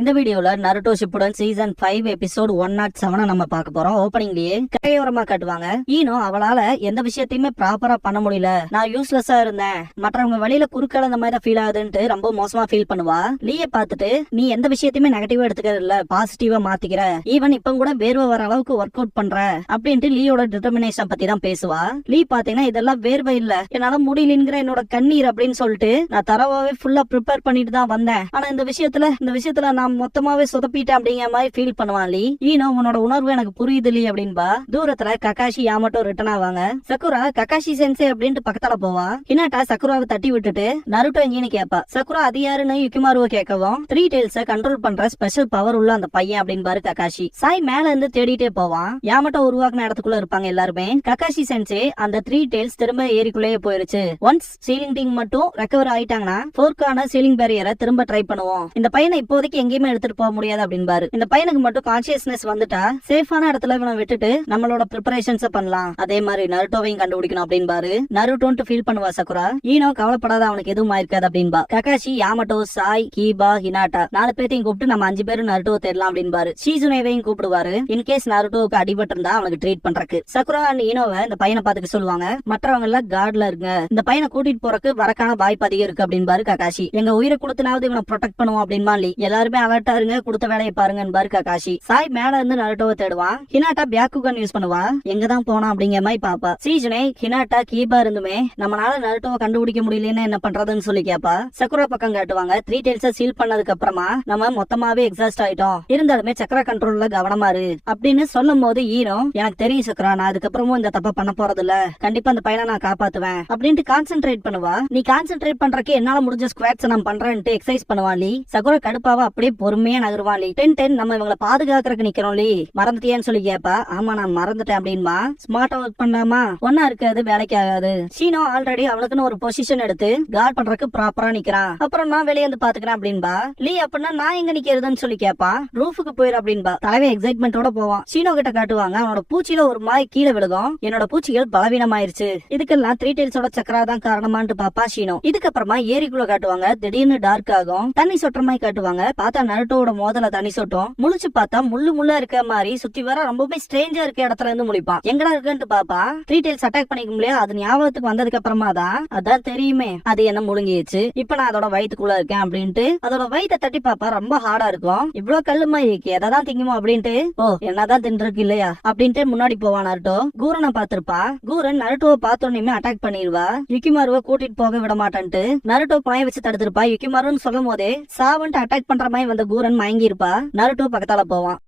இந்த வீடியோல Naruto Shippuden season 5 episode 107 நம்ம பார்க்க போறோம். ஓப்பனிங்லயே கரையோரமா காட்டுவாங்க. ஈனோ அவளால எந்த விஷயத்தையுமே ப்ராப்பரா பண்ண முடியல, நான் யூஸ்லெஸ்ஸா இருந்தேன், மற்றவங்க வழியில குறுக்கால இந்த மாதிரி ஃபீல் ஆகுதுன்ட்டு ரொம்ப மோசமா ஃபீல் பண்ணுவா. லீய பார்த்துட்டு நீ எந்த விஷயத்தையுமே நெகட்டிவா எடுத்துக்கிறது இல்ல, பாசிட்டிவா மாத்திக்கிற, ஈவன் இப்ப கூட வேர்வை வர அளவுக்கு ஒர்க் அவுட் பண்ற அப்படின்ட்டு லீயோட டிட்டர்மினேஷன் பத்தி தான் பேசுவா. லீ பாத்தீங்கன்னா இதெல்லாம் வேர்வை இல்ல, என்னால முடியலங்கிற என்னோட கண்ணீர் அப்படின்னு சொல்லிட்டு நான் தரவாவே ஃபுல்லா ப்ரிப்பேர் பண்ணிட்டு தான் வந்தேன். ஆனா இந்த விஷயத்துல நான் மொத்தமாவே சொதப்பிட்டேன் அப்படிங்கிற மாதிரி ஃபீல் பண்ணுவான் லீ. ஈனோ உன்னோட உணர்வு எனக்கு புரியுது லீ அப்படின்பா. தூரத்துல ககாஷி யாமட்டோ ரிட்டர்ன் ஆவாங்க. சக்குரா ககாஷி சென்சே அப்படின்ட்டு பக்கத்துல போவா. ஹினாட்டா சக்குராவை தட்டி விட்டுட்டு நருட்டோ எங்கன்னு கேப்பா. சக்குரா அது யாருன்னு யுகிமாருவை கேட்கவும், 3 டெயில்ஸ கண்ட்ரோல் பண்ற ஸ்பெஷல் பவர் உள்ள அந்த பையன் அப்படின்பாரு ககாஷி. சாய் மேல இருந்து தேடிட்டே போவான். யாமட்டோ உருவாக்குன இடத்துக்குள்ள இருப்பாங்க எல்லாருமே. ககாஷி சென்சே அந்த 3 டெயில்ஸ் திரும்ப ஏரிக்குள்ளேயே போயிருச்சு. ஒன்ஸ் சீலிங் டிங் மட்டும் ரெக்கவர் ஆயிட்டாங்கன்னா 4க்கான சீலிங் பேரியரை திரும்ப ட்ரை பண்ணுவோம். இந்த பையனை இப்போதைக்கு எங்கேயுமே எடுத்துட்டு போக முடியாது அப்படின்பாரு. இந்த பையனுக்கு மட்டும் கான்சியஸ்னஸ் வந்துட்டா சேஃபான இடத்துல இவனை விட்டுட்டு நம்மளோட ப்ரிப்பரேஷன்ஸ் பண்ணலாம். அதே மாதிரி நருட்டோவையும் கண்டுபிடிக்கணும் அப்படின்பாரு. நருட்டோன்ட்டு ஃபீல் பண்ணுவா சக்குரா. ஈனோ கவலைப்படாத, அவனுக்கு எதுவும் ஆயிருக்காது அப்படின்பா. ககாஷி யாமட்டோ சாய் கீபா ஹினாட்டா 4 பேரையும் கூப்பிட்டு நம்ம 5 பேரும் நருட்டோவை தேடலாம் அப்படின்பாரு. ஷீசுனேவையும் கூப்பிடுவாரு. இன்கேஸ் நருட்டோவுக்கு அடிபட்டு இருந்தா அவனுக்கு ட்ரீட் பண்றதுக்கு. சக்குரா அண்ட் ஈனோவை இந்த பையனை பாத்துக்க சொல்லுவாங்க. மற்றவங்க எல்லாம் கார்ட்ல இருங்க, இந்த பையனை கூட்டிட்டு போறக்கு வரக்கான வாய்ப்பு அதிகம் இருக்கு அப்படின்பாரு ககாஷி. எங்க உயிரை கொடுத்தனாவது இவனை ப்ரொடெக்ட் பண்ணுவோம் அப்படின்பா லீ. எல்லாருமே அலர்ட்டா இருங்க, கொடுத்த வேலையை பாருங்கன்னு ககாஷி. சாய் மேல இருந்து நருட்டோவை தேடுவான். ஹினாட்டா பியாக்குகன் யூஸ் பண்ணுவா. எங்கதான் போனா அப்படிங்கிற மாதிரி பாப்பா. சீஜுனே ஹினாட்டா கீபா இருந்துமே நம்மளால நருட்டோவை கண்டுபிடிக்க முடியலன்னு என்ன பண்றதுன்னு சொல்லி கேப்பா. சக்குரா பக்கம் காட்டுவாங்க. 3 டெயில்ஸ சீல் பண்ணதுக்கு அப்புறமா நம்ம மொத்தமாவே எக்ஸாஸ்ட் ஆயிட்டோம், இருந்தாலுமே சக்கரா கண்ட்ரோல்ல கவனமா இரு அப்படின்னு சொல்லும் போது ஈனோ எனக்கு தெரியும் சக்கரா, நான் அதுக்கப்புறமும் இந்த தப்ப பண்ண போறது இல்ல, கண்டிப்பா அந்த பையனை நான் காப்பாத்துவேன் அப்படின்ட்டு கான்சென்ட்ரேட் பண்ணுவா. நீ கான்சென்ட்ரேட் பண்றதுக்கு என்னால முடிஞ்ச ஸ்குவாட்ஸ் நான் பண்றேன்ட்டு எக்ஸசைஸ் பண்ணுவான் லீ. சக்குரா கடுப்பாவா அப்படியே பொறுமையா நகருவான் லீ. 10 நம்ம இவங்களை பாதுகாக்கிறதுக்கு நிக்கிறோம் லீ, மறந்துட்டியான்னு சொல்லி கேப்பா. ஆமா நான் மறந்துட்டேன் அப்படின்பா. ஸ்மார்ட்டா ஒர்க் பண்ணாமா ஒன்னா இருக்காது, வேலைக்கு ஆகாது. ஷீனோ ஆல்ரெடி அவனுக்குன்னு ஒரு பொசிஷன் எடுத்து கார்ட் பண்றதுக்கு ப்ராப்பரா நிக்கிறான், அப்புறம் நான் வெளியே வந்து பாத்துக்கிறேன் அப்படின்பா. லீ அப்படின்னா நான் எங்க நிக்கிறதுன்னு சொல்லி கேப்பா. ரூஃபுக்கு போயிரு அப்படின்பா. தலைவன் எக்ஸைட்மெண்டோட போவான். ஷீனோ கிட்ட காட்டுவாங்க. அவனோட பூச்சியில ஒரு மாய் கீழே விழுகும். என்னோட பூச்சிகள் பலவீனமாயிருச்சு, இதுக்கெல்லாம் 3 டெயில்ஸோட சக்கரா தான் காரணமான்ட்டு பாப்பா ஷீனோ. இதுக்கப்புறமா ஏரிக்குள்ள காட்டுவாங்க. திடீர்னு டார்க் ஆகும். தண்ணி சொட்டுற மாதிரி காட்டுவாங்க. பார்த்தா நருட்டோட மோதல தண்ணி சொட்டும். முழிச்சு பார்த்தா முள்ளா இருக்க மாதிரி சுத்தி வர ரொம்பவே ஸ்ட்ரேஞ்சா இருக்க இடத்துல இருந்து முழிப்பான். எங்கடா இருக்குன்னு பாப்பா. 3 டெயில்ஸ் அட்டாக் பண்ணிக்க முடியாது, அது ஞாபகத்துக்கு வந்ததுக்கு அப்புறமா தான் அதான் தெரியுமே அது என்ன முழுங்கிடுச்சு, இப்ப நான் அதோட வயிற்றுக்குள்ள இருக்கேன் அப்படின்ட்டு அதோட வயிற்ற தட்டி பாப்பா. ரொம்ப ஹார்டா இருக்கும். இவ்வளவு கல்லுமா இருக்கு, எதான் திங்குமோ அப்படின்ட்டு, ஓ என்னதான் தின்றுருக்கு இல்லையா அப்படின்ட்டு முன்னாடி போவான் நருட்டோ. கூரனை பாத்திருப்பா. கூரன் நருட்டோவை பார்த்தோன்னே அட்டாக் பண்ணிடுவா. யுகிமாருவை கூட்டிட்டு போக விட மாட்டான்ட்டு நருட்டோ பழைய வச்சு தடுத்திருப்பா. யுகிமாருன்னு சொல்லும் போதே சாவன்ட்டு அட்டாக் பண்ற மாதிரி வந்த கூரன் மயங்கி இருப்பா. நருட்டோ பக்கத்தால போவான்.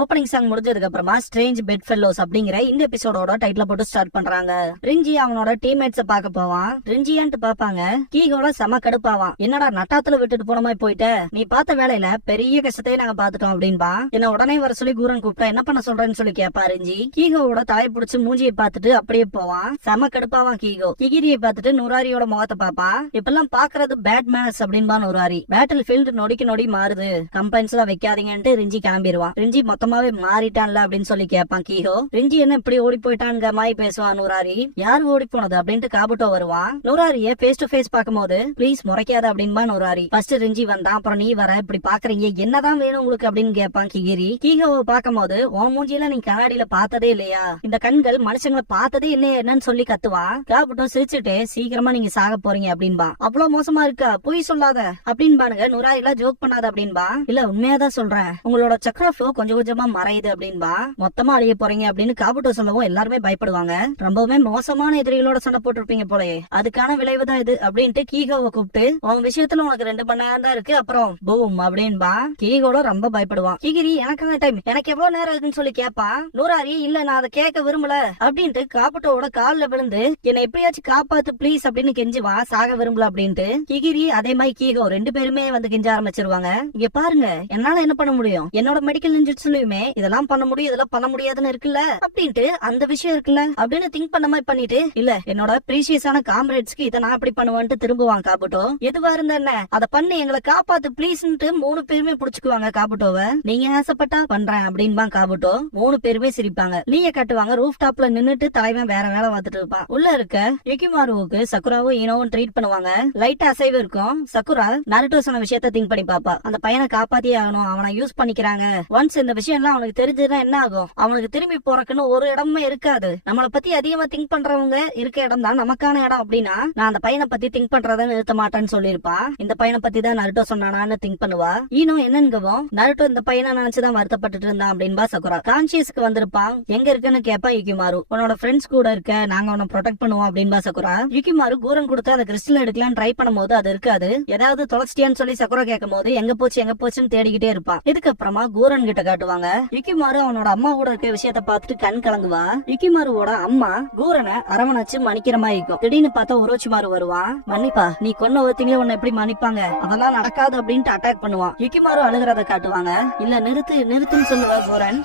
ஓப்பனிங் சாங் முடிஞ்சதுக்கு அப்புறமா ஸ்ட்ரேஞ்ச் பெட் ஃபெல்லோஸ் அப்படிங்கிற இந்த எபிசோடோட டைட்டில் போட்டு ஸ்டார்ட் பண்றாங்க. ரிஞ்சி அவனோட டீம்மேட்ஸ பாக்க போவான். ரிஞ்சியான்ட்டு பாப்பாங்க. கீகோட செம கடுப்பாவான். என்னடா நட்டாத்துல விட்டுட்டு போன மாதிரி போயிட்ட, நீ பார்த்த வேலையில பெரிய கஷ்டத்தையே நாங்க பாத்துட்டோம் அப்படின்பா. என்ன உடனே வர சொல்லி கூரன் கூப்பிட்டா என்ன பண்ண சொல்றேன்னு சொல்லி கேப்பா ரிஞ்சி. கீகோவோட தலையை பிடிச்சு மூஞ்சியை பார்த்துட்டு அப்படியே போவான். செம கடுப்பாவான் கீகோ. கிகிரியை பார்த்துட்டு நுராரியோட முகத்தை பாப்பான். இப்பெல்லாம் பாக்குறது பேட் மேனஸ் அப்படின்பா நுராரி. பேட்டில் ஃபீல்டு நொடிக்கு நொடி மாறுது, கம்பைன்ஸ் எல்லாம் வைக்காதீங்கன்ட்டு ரிஞ்சி கிளம்பிடுவான். ரிஞ்சி மொத்தமாவே மாறிட்டான்ல அப்படின்னு சொல்லி கேட்பான் கீகோ. ரிஞ்சி என்ன இப்படி ஓடி போயிட்டான்ங்க மாதிரி பேசுவான் நூராரி. யார் ஓடி போனது அப்படின்ட்டு காபுட்டோ வருவான். நூராரிய ஃபேஸ் டு ஃபேஸ் பாக்கும்போது ப்ளீஸ் முறைக்காத அப்படின்பா நூராரி. ஃபர்ஸ்ட் ரிஞ்சி வந்தான், அப்புறம் நீ வர, இப்படி பாக்குறீங்க, என்னதான் வேணும் உங்களுக்கு அப்படின்னு கேட்பான் கிகிரி. கீகோவை பாக்கும்போது உன் மூஞ்சியில நீ கண்ணாடியில பார்த்ததே இல்லையா, இந்த கண்கள் மனுஷங்களை பார்த்ததே இல்லையா என்னன்னு சொல்லி கத்துவான். காபுட்டோ சிரிச்சுட்டு சீக்கிரமா நீங்க சாக போறீங்க அப்படின்பா. அவ்வளவு மோசமா இருக்கா, பொய் சொல்லாத அப்படின்பானுங்க. நூராரில ஜோக் பண்ணாத அப்படின்பா. இல்ல உண்மையாதான் சொல்றேன், உங்களோட சக்கர ஃப்ளோ கொஞ்சம் கொஞ்சமா மறையுது அப்படின்பா. மொத்தமா அழிய போறீங்க அப்படின்னு காபுட்டோ சொல்லவும் எல்லாருமே பயப்படுவாங்க. ரொம்பவுமே மோசமான எதிரிகளோட சண்டை போட்டிருப்பீங்க போலயே, அதுக்கான விளைவுதான் இது அப்படின்ட்டு கீகோவை கூப்பிட்டு உன் விஷயத்துல உனக்கு 2 மணி நேரம் தான் இருக்கு, அப்புறம் பூம் அப்படின்பா. கீகோட ரொம்ப பயப்படுவான். கிகிரி எனக்கான டைம், எனக்கு எவ்வளவு நேரம் இருக்குன்னு சொல்லி கேட்பான். நூராரி இல்ல நான் அதை கேட்க விரும்பல அப்படின்ட்டு காபுட்டோட கால்ல விழுந்து என்னை எப்படியாச்சும் காப்பாத்து பிளீஸ் அப்படின்னு கெஞ்சுவான். சாக விரும்பல அப்படின்ட்டு. கிகிரி அதே மாதிரி கீகோ 2 பேருமே வந்து கெஞ்ச ஆரம்பிச்சிருவாங்க. இங்க பாருங்க, என்னால என்ன பண்ண முடியும், என்னோட மெடிக்கல் நிஞ்சிட்ஸ்லயுமே இதெல்லாம் பண்ண முடியும் இதெல்லாம் பண்ண முடியாதுன்னு இருக்குல்ல அப்படின்ட்டு அந்த விஷயம் இருக்குல்ல அப்படின்னு திங்க் பண்ண மாதிரி பண்ணிட்டு இல்ல என்னோட பிரீசியஸான காம்ரேட்ஸ்க்கு இதை நான் எப்படி பண்ணுவேன்ட்டு திரும்புவாங்க காபுட்டோ. எதுவா இருந்தா என்ன அதை பண்ணி எங்களை காப்பாத்து பிளீஸ்ன்ட்டு 3 பேருமே புடிச்சுக்குவாங்க காபுட்டோவை. நீங்க ஆசைப்பட்டா பண்றேன் அப்படின்பா காபுட்டோ. 3 பேருமே சிரிப்பாங்க. லீய காட்டுவாங்க. ரூஃப் டாப்ல நின்னுட்டு தலைவன் வேற வேலை பார்த்துட்டு இருப்பான். உள்ள இருக்க யுகிமாருவுக்கு சக்குராவும் ஈனோவும் ட்ரீட் பண்ணுவாங்க. லைட்டா அசைவு இருக்கும். சக்குரா நருட்டோ சொன்ன விஷயத்த திங்க் பண்ணி பாப்பா. அந்த பையனை காப்பாத்தியே ஆகணும், அவனை யூஸ் பண்ணிக்கிறாங்க. ஒன்ஸ் இந்த விஷயம் எல்லாம் அவனுக்கு தெரிஞ்சதுன்னா என்ன ஆகும், அவனுக்கு திரும்பி போறக்குன்னு ஒரு இடமே இருக்காது. நம்மளை பத்தி அதிகமா திங்க் பண்றவங்க இருக்க இடம் தான் நமக்கான இடம் அப்படின்னா நான் அந்த பையனை பத்தி திங்க் பண்றதை நிறுத்த மாட்டேன்னு சொல்லிருப்பான். இந்த பையனை பத்தி தான் நருட்டோ சொன்னானான்னு திங்க் பண்ணுவா. ஈனோ என்னங்கவும் நருட்டோ இந்த பையனை நினைச்சுதான் வருத்தப்பட்டு இருந்தான் அப்படின்பா சக்குரா. கான்சியஸ்க்கு வந்திருப்பான். எங்க இருக்குன்னு கேப்பா யுகிமாரு. உன்னோட ஃப்ரெண்ட்ஸ் கூட இருக்க, நாங்க உன்னை ப்ரொடெக்ட் பண்ணுவோம் அப்படின்பா சக்குரா. யுகிமாரு கூரன் கொடுத்து அந்த கிறிஸ்டல் எடுக்கலாம் ட்ரை பண்ணும்போது அது இருக்காது. ஏதாவது தொலைச்சிட்டியான்னு சொல்லி சக்குரா கேட்கும் போது எங்க போச்சுன்னு தேடிக்கிட்டே இருப்பான். இதுக்கப்புறமா கூரன் கிட்ட காட்டுவாங்க. யுகிமாரு அவனோட அம்மா கூட இருக்க விஷயத்த பார்த்துட்டு கண் கலங்குவா. யுகிமாருவோட அம்மா கூரனை அரவணைச்சு மன்னிக்கிற மாதிரி இருக்கும். திடீர்னு பார்த்தா ஒரோச்சிமாரு வருவான். மன்னிப்பா, நீ கொன்ன ஒருத்தீங்களே உன்னை எப்படி மன்னிப்பாங்க, அதெல்லாம் நடக்காது அப்படின்ட்டு அட்டாக் பண்ணுவான். யுகிமாரு அழுகிறத காட்டுவாங்க. இல்ல நிறுத்துன்னு சொல்லுவா கூரன்.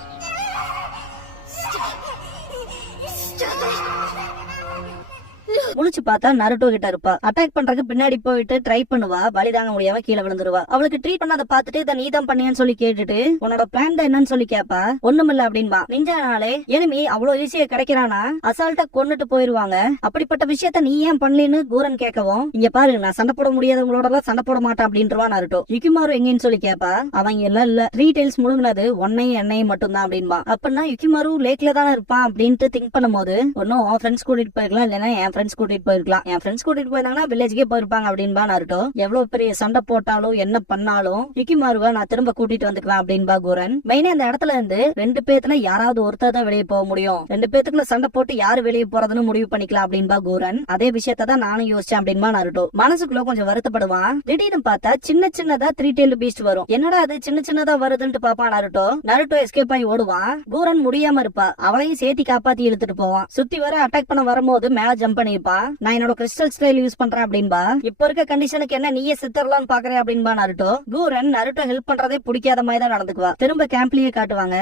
முழிச்சு பார்த்தா நருட்டோ கிட்ட இருப்பா. அட்டாக் பண்றதுக்கு பின்னாடி போயிட்டு ட்ரை பண்ணுவா. வலி தாங்க முடியாம கீழே விழுந்துருவா. அவளுக்கு ட்ரீட் பண்ணாத பாத்துட்டு இதை நீதான் பண்ணியான்னு சொல்லி கேட்டுட்டு உன்னோட பிளான் தான் என்னன்னு சொல்லி கேப்பா. ஒண்ணுமில்ல அப்படின்பா. நிஞ்சானாலே எனிமி அவ்வளவு ஈஸியா கிடைக்கிறானா அசால்ட்டா கொன்னுட்டு போயிருவாங்க. அப்படிப்பட்ட விஷயத்த நீ ஏன் பண்ணலன்னு கூரன் கேட்கவும், இங்க பாரு நான் சண்டை போட முடியாதவங்களோட எல்லாம் சண்டை போட மாட்டேன் அப்படின்றவா நருட்டோ. யுகிமாரு எங்கன்னு சொல்லி கேப்பா. அவங்க எல்லாம் இல்ல, 3 டைல்ஸ் முழுங்கினது ஒன்னையும் எண்ணெயும் மட்டும் தான் அப்படின்பா. அப்படின்னா யுகிமாரு லேக்ல தானே இருப்பான் அப்படின்ட்டு திங்க் பண்ணும் போது ஒன்னும் உன் ஃப்ரெண்ட்ஸ் கூட்டிட்டு போயிருக்கலாம், இல்லன்னா என் ஃப்ரெண்ட்ஸ் கூட்டிட்டு போயிருக்கலாம். என் ஃப்ரெண்ட்ஸ் கூட்டிட்டு போயிருந்தாங்கன்னா வில்லேஜ்க்கே போயிருப்பாங்க அப்படின்பா நருட்டோ. எவ்வளவு பெரிய சண்டை போட்டாலும் என்ன பண்ணாலும் யுகிமாருவை நான் திரும்ப கூட்டிட்டு வந்துக்குவேன் அப்படின்பா கூரன். மெயினா இந்த இடத்துல இருந்து 2 பேத்துல யாராவது ஒருத்தர் தான் வெளியே போக முடியும். 2 பேத்துக்குள்ள சண்டை போட்டு யாரு வெளியே போறதுன்னு முடிவு பண்ணிக்கலாம் அப்படின்பா கூரன். அதே விஷயத்தான் நானும் யோசிச்சேன் அப்படின்பா நருட்டோ. மனசுக்குள்ள கொஞ்சம் வருத்தப்படுவான். திடீர்னு பார்த்தா சின்னதா 3 tailed beast வரும். என்னடா அது சின்னதா வருதுன்னு பாப்பா நருட்டோ. நருட்டோ எஸ்கேப் ஆகி ஓடுவான். கூரன் முடியாம இருப்பா. அவளையும் சேர்த்தி காப்பாத்தி இழுத்துட்டு போவான். சுத்தி வர அட்டாக் பண்ண வரும்போது மேல ஜம்ப் பண்ணிருப்பா. நான் என்னோட கிறிஸ்டல் ஸ்டைல் யூஸ் பண்றேன் அப்படின்பா. இப்ப இருக்க கண்டிஷனுக்கு என்ன நீயே செத்துறலாம்னு பாக்குறேன் அப்படின்பா நருட்டோ. கூரன் நருட்டோ ஹெல்ப் பண்றதே பிடிக்காத மாதிரி தான் நடந்துக்குவா. திரும்ப கேம்ப்லயே காட்டுவாங்க.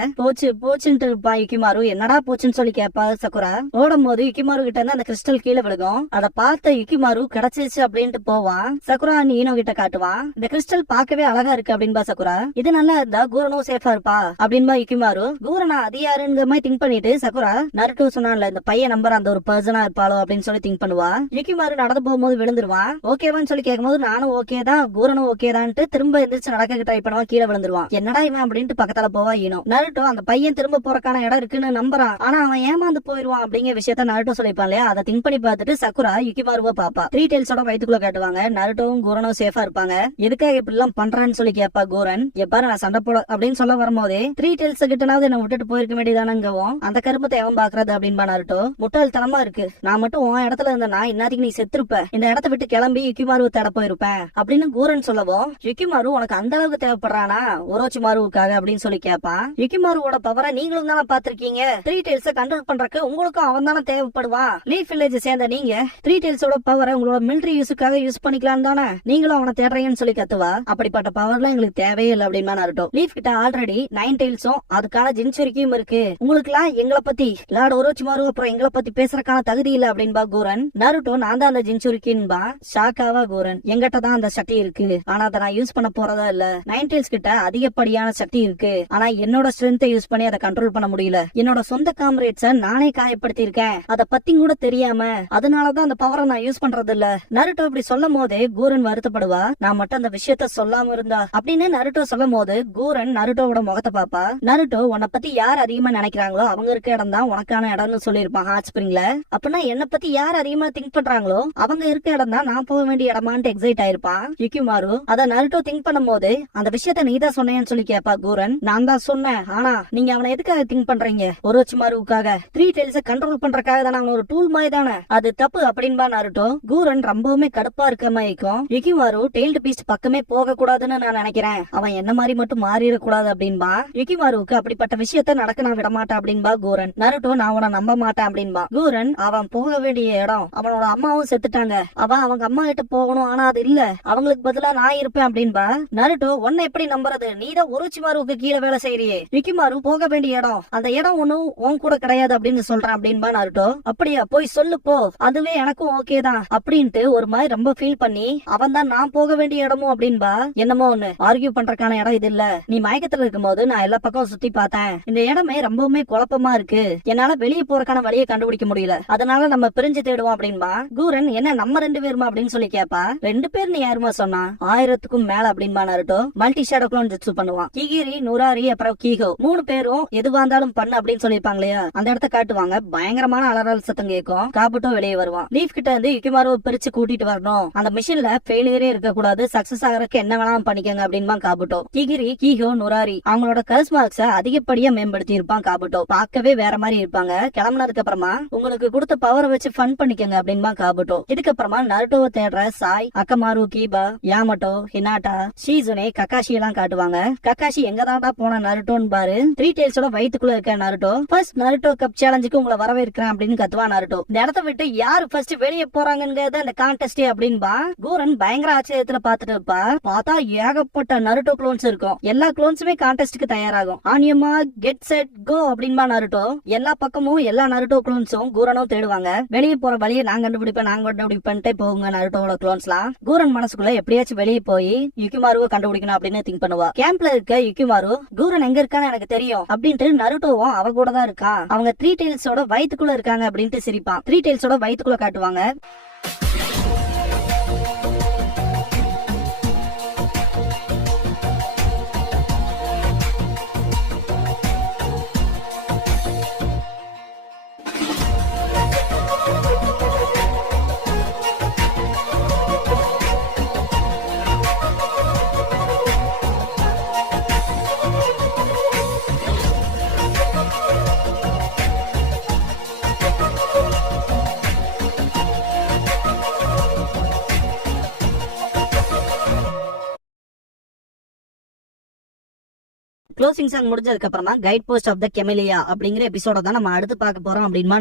போச்சுன்ட்டு இருப்பா யுகிமாரு. என்னடா போச்சுன்னு சொல்லி கேப்பா சக்குரா. ஓடும் போது யுகிமாரு கிட்ட இருந்து அந்த கிறிஸ்டல் கீழே விழுகும். அதை பார்த்த யுகிமாரு கிடைச்சிருச்சு அப்படின்ட்டு போவான். சக்குரா ஈனோ கிட்ட காட்டுவான். இந்த கிறிஸ்டல் பார்க்கவே அழகா இருக்கு அப்படின்பா சக்குரா. இது நல்லா இருந்தா கூரனும் சேஃபா இருப்பா அப்படின்பா யுகிமாரு. கூரனா அது யாருங்கிற மாதிரி திங்க் பண்ணிட்டு சக்குரா நருட்டோ சொன்னான்ல இந்த பையன் நம்பர் அந்த ஒரு பர்சனா இருப்பாளோ அப்படின்னு சொல்லி திங்க் பண்ணுவா. யுகிமாரு நடந்து போகும்போது விழுந்துருவான். ஓகேவான்னு சொல்லி கேட்கும்போது நானும் ஓகே தான், கூரனும் ஓகே தான்ட்டு திரும்ப எந்திரிச்சு நடக்க ட்ரை பண்ணுவான். கீழே விழுந்துருவான். என்னடா இவன் அப்படின்ட்டு பக்கத்துல போவா ஈனோ. நருட்டோ அந்த பையன் திரும்ப போறக்கான இடம் இருக்குன்னு நம்புறான். ஆனா அவன் ஏமாந்து போயிருவான் அப்படிங்கிற விஷயத்த நருட்டோ சொல்லிப்பான் இல்லையா. அதை திங்க் பண்ணி பார்த்துட்டு சக்குரா யுகிமாருவை பாப்பா. 3 tailsோட வயிற்றுக்குள்ள காட்டுவாங்க. நருட்டோவும் கூரனும் சேஃபா இருப்பாங்க. எதுக்காக இப்படி எல்லாம் பண்றான்னு சொல்லி கேப்பா கூரன். எப்பாரு நான் சண்டை போட அப்படின்னு சொல்ல வரும்போதே 3 tails கிட்டனாவது என்ன விட்டுட்டு போயிருக்க வேண்டியதானங்கவும் அந்த கருமத்தை எவன் பாக்குறது அப்படின்பா நருட்டோ. முட்டாள்தனமா இருக்கு, நான் மட்டும் உன் இடத்துல இருந்தேன்னா இன்னத்துக்கு நீ செத்துருப்ப, இந்த இடத்த விட்டு கிளம்பி யுகிமாரு தேட போயிருப்பேன் அப்படின்னு கூரன் சொல்லவும், யுகிமாரு உனக்கு அந்த அளவுக்கு தேவைப்படுறானா ஒரோச்சிமாருவுக்காக அப்படின்னு சொல்லி கேட்பான். யுகிமாருவோட பவரை நீங்களும் தானே பாத்திருக்கீங்க. 3 tails கண்ட்ரோல் பண்றதுக்கு உங்களுக்கும் அவன் தானே தேவைப்படுவான். லீஃப் வில்லேஜ் சேர்ந்த நீங்க 3 tailsோட பவரை உங்களோட மிலிட்டரி யூஸுக்காக யூஸ் பண்ணிக்கலாம் தானே, நீங்களும் அவனை தேடுறீங்கன்னு சொல்லி கத்துவா. அப்படிப்பட்ட பவர்லாம் எங்களுக்கு தேவையே இல்லை அப்படின்னு நருட்டோ. லீஃப் கிட்ட ஆல்ரெடி 9 tailsம் அதுக்கான ஜின்சுரிக்கும் இருக்கு. உங்களுக்கு எல்லாம் எங்களை பத்தி லார்ட் ஒரோச்சிமாரு அப்புறம் எங்களை பத்தி பேசுறதுக்கான தகுதி இல்ல அப்படின்பா கூரன். நருட்டோ நான் தான் அந்த ஜின்சுரிக்கின்பா. ஷாக்காவா கூரன். எங்கிட்ட தான் அந்த சக்தி இருக்கு, ஆனா அதை நான் யூஸ் பண்ண போறதா இல்ல. 9 tails கிட்ட அதிகப்படியான சக்தி இருக்கு, ஆனா என்னோட ஸ்ட்ரென்த்தை யூஸ் பண்ணி அதை கண்ட்ரோல் பண்ண முடியல. என்னோட சொந்த காம்ரேட்ஸ நானே காயப்படுத்தி இருக்கேன், அதை பத்தி கூட தெரியாம. அதனாலதான் அந்த பவரை நான் யூஸ் பண்றது இல்ல. நருட்டோ இப்படி சொல்லும் போதே கூரன் வருத்தப்படுவா. நான் மட்டும் அந்த விஷயத்த சொல்லாம இருந்தா அப்படின்னு நருட்டோ சொல்லும் போது கூரன் நருட்டோவோட முகத்தை பாப்பா. நருட்டோ உன்னை பத்தி யார் அதிகமா நினைக்கிறாங்களோ அவங்க இருக்க இடம் தான் உனக்கான இடம்னு சொல்லிருப்பான் ஹாட் ஸ்பிரிங்ல. அப்படின்னா என்ன பத்தி யார் அதிகமா திங்க் பண்றாங்களோ அவங்க இருக்க இடம் தான் நான் போக வேண்டிய இடமான்ட்டு எக்ஸைட் ஆயிருப்பான் யுகிமாரு. அத நருட்டோ திங்க் பண்ணும் போது அந்த விஷயத்த நீதான் சொன்னேன்னு சொல்லி கேப்பா கூரன். நான் தான் சொன்னேன், ஆனா நீங்க அவனை எதுக்காக திங்க் பண்றீங்க? ஒரோச்சிமாருவுக்காக. 3 tails கண்ட்ரோல் பண்றதுக்காக தானே, அவன் ஒரு டூல் மாதிரி தானே, அது தப்பு அப்படின்பா நருட்டோ. கூரன் ரொம்பவுமே கடுப்பா இருக்க மாதிரிக்கும் யுகிமாரு டெய்ல்டு பீஸ்ட் பக்கமே போக கூடாதுன்னு நான் நினைக்கிறேன், அவன் என்ன மாதிரி மட்டும் மாறிடக்கூடாது அப்படின்பா. யுகிமாருவுக்கு அப்படிப்பட்ட விஷயத்த நடக்க நான் விட மாட்டேன் அப்படின்பா கூரன். நருட்டோ நான் அவனை நம்ப மாட்டேன் அப்படின்பா. கூரன் அவன் போக வேண்டிய இடம் இடம். அவனோட அம்மாவும் செத்துட்டாங்க. அவன் அவங்க அம்மா கிட்ட போகணும், ஆனா அது இல்ல, அவங்களுக்கு பதிலா நான் இருப்பேன் அப்படின்பா. நருட்டோ உன்னை எப்படி நம்புறது, நீதான் ஒருச்சிமாருக்கு கீழே வேலை செய்யறியே, யுக்கிமாரு போக வேண்டிய இடம், அந்த இடம் ஒண்ணும் உன் கூட கிடையாது அப்படின்னு சொல்றான் அப்படின்பா நருட்டோ. அப்படியா, போய் சொல்லு போ, அதுவே எனக்கும் ஓகே தான் அப்படின்ட்டு ஒரு மாதிரி ரொம்ப ஃபீல் பண்ணி அவன் தான் நான் போக வேண்டிய இடமும் அப்படின்பா. என்னமோ ஒண்ணு ஆர்கியூ பண்றதுக்கான இடம் இது இல்ல, நீ மயக்கத்துல இருக்கும் போது நான் எல்லா பக்கம் சுத்தி பார்த்தேன், இந்த இடமே ரொம்பவுமே குழப்பமா இருக்கு, என்னால வெளியே போறதுக்கான வழியை கண்டுபிடிக்க முடியல, அதனால நம்ம பிரிஞ்சு தேடுவோம் அப்படின்பா. கூரன் என்ன நம்ம 2 பேருமா அப்படின்னு சொல்லி கேப்பா. 2 பேர் நீ யாருமா சொன்னா, 1000க்கும் மேல அப்படின்பா நருட்டோ. மல்டி ஷேடோ க்ளோன் ஜுட்சு பண்ணுவான். கிகிரி, நுராரி, அப்புறம் கீகோ 3 பேரும் எதுவா இருந்தாலும் பண்ணு அப்படின்னு சொல்லிருப்பாங்க இல்லையா, அந்த இடத்த காட்டுவாங்க. பயங்கரமான அலறல் சத்தம் கேட்கும். காபுட்டோ வெளியே வருவான். லீஃப் கிட்ட இருந்து யுக்கிமாரு பிரிச்சு கூட்டிட்டு வரணும், அந்த மிஷின்ல ஃபெயிலியரே இருக்க கூடாது, சக்சஸ் ஆகிறதுக்கு என்ன வேணாலும் பண்ணிக்கங்க அப்படின்பா காபுட்டோ. கிகிரி, கீகோ, நுராரி அவங்களோட கர்ஸ் மார்க்ஸ அதிகப்படியா மேம்படுத்தி இருப்பான் காபுட்டோ. பார்க்கவே வேற மாதிரி இருப்பாங்க. கிளம்புனதுக்கு அப்புறமா உங்களுக்கு கொடுத்த பவரை வச்சு ஃபன் பண்ணிக்கங்க அப்படின்பா காபுட்டோ. இதுக்கப்புறமா நருட்டோவை தேடுற சாய், அக்கமாரு, கீபா, யாமட்டோ, ஹினாட்டா, ஷீசுனே, கக்காஷி எல்லாம் காட்டுவாங்க. கக்காஷி எங்க தாண்டா போன நருட்டோன்னு பாரு. 3 டெயில்ஸோட வயித்துக்குள்ள இருக்க நருட்டோ ஃபர்ஸ்ட் நருட்டோ கப் சேலஞ்சுக்கு உங்களை வரவேற்கிறேன் அப்படின்னு கத்துவா நருட்டோ. இந்த இடத்த விட்டு யாரு ஃபர்ஸ்ட் வெளியே போறாங்கிறது அந்த கான்டெஸ்ட் அப்படின்பா. கூரன் பயங்கர ஆச்சரியத்துல பாத்துட்டு இருப்பா. பார்த்தா ஏகப்பட்ட நருட்டோ க்ளோன்ஸ் இருக்கும். எல்லா க்ளோன்ஸுமே கான்டெஸ்ட்க்கு தயாராகும். ஆனியமா கெட் செட் கோ அப்படின்பா நருட்டோ. எல்லா பக்கமும் எல்லா நருட்டோ க்ளோன்ஸும் கூரனும் தேடுவாங்க. வெளியே போற வழியை நான் கண்டுபிடிப்பேன்ட்டே போகுங்க நருட்டோட க்ளோன்ஸ்லாம். கூரன் மனசுக்குள்ள எப்படியாச்சும் வெளியே போய் யுக்கிமாருவை கண்டுபிடிக்கணும் அப்படின்னு திங்க் பண்ணுவா. கேம்ப்ல இருக்க யுக்கிமாரு கூரன் எங்க இருக்கான்னு எனக்கு தெரியும் அப்படின்ட்டு நருட்டோவும் அவ கூட தான் இருக்கான், அவங்க 3 டெயில்ஸோட வயித்துக்குள்ள இருக்காங்க அப்படின்ட்டு சிரிப்பான். 3 டெயில்ஸோட வயித்துக்குள்ள காட்டுவாங்க. க்ளோசிங் சாங் முடிஞ்சதுக்கு அப்புறமா கைட் போஸ்ட் ஆஃப் த கெமிலியா அப்படிங்கிற எபிசோட தான் நம்ம அடுத்து பார்க்க போறோம் அப்படின்னா